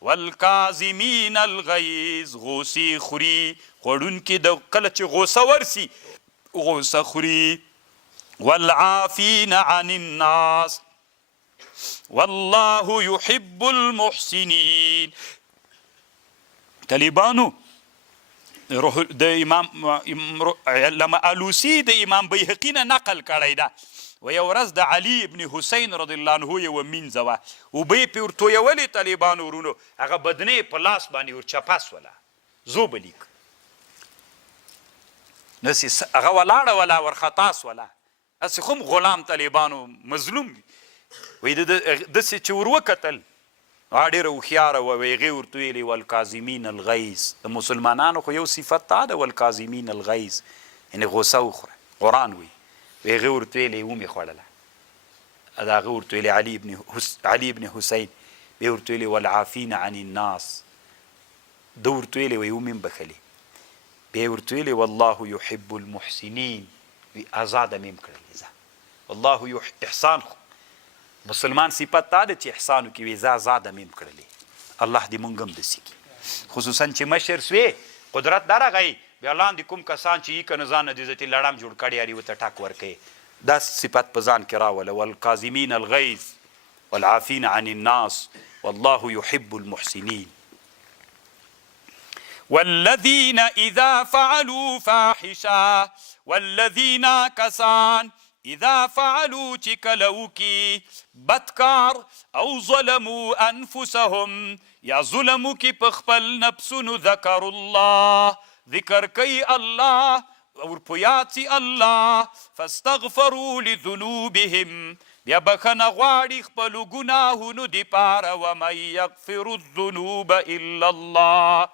والکاظمین الغیظ غوسې خوري خوړونکي د کله چې غوسه ورسي غوسه خوري والعافین عن الناس والله يحب المحسنین. طالبانو د امام علامه آلوسی د امام بیهقي نه نقل کړی ده و یو ورځ د علي ابن حسین رضی الله عنه یوه مینځه وه اوبه یې پرې ورتویولې طالبانو ورونو هغه بدنې په لاس باندې ورچپه سوله زوبه لیک نسې هغه ولاړه وله ورخطا سوله هسې خو هم غلام طالبانو مظلوم وایي داسې چې ور وکتل هغه ډېره هوښیاره وه هغې ورته ویلې والکاظمین الغیظ د مسلمانانو خو یو صفت دا ده والکاظمین الغیظ یعنې غوسه وخوره قرآن وایي هغې ورته ویلې ومې خوړله د هغه ورته ویلې علي ابن حسین بیا ورته ویلې والعافین عن الناس ده ورته ویلې وایي ومې بخلې بیا ورته ویلې والله يحب المحسنین وی آزاده مې کړلې زه والله احسان خو مسلمان صفت دا ده چې احسان وکړي وي زه آزاده مې کړلې الله دې مونږ هم داسې کړي خصوصا چې مشر سوې قدرت درغی بیا لاندې کوم کسان چې یې که نه ځان نه دې ذاتي لړم جوړ کړی یاري ورته ټک ورکوي دا صفت په ځان کې راوله والکاظمین الغیظ والعافین عن الناس والله يحب المحسنین. والذین اذا فعلوا فاحشة والذین کسان اذا فعلوا چې کله وکي بدکار او ظلموا انفسهم یا ظلم وکي په خپل نفسونو ذکروا الله ذکر کوي الله ورپیات سي الله فاستغفروا لذنوبهم بیا بخنه غواړي خپلو ګناهونو دپاره ومن یغفر الذنوب الا الله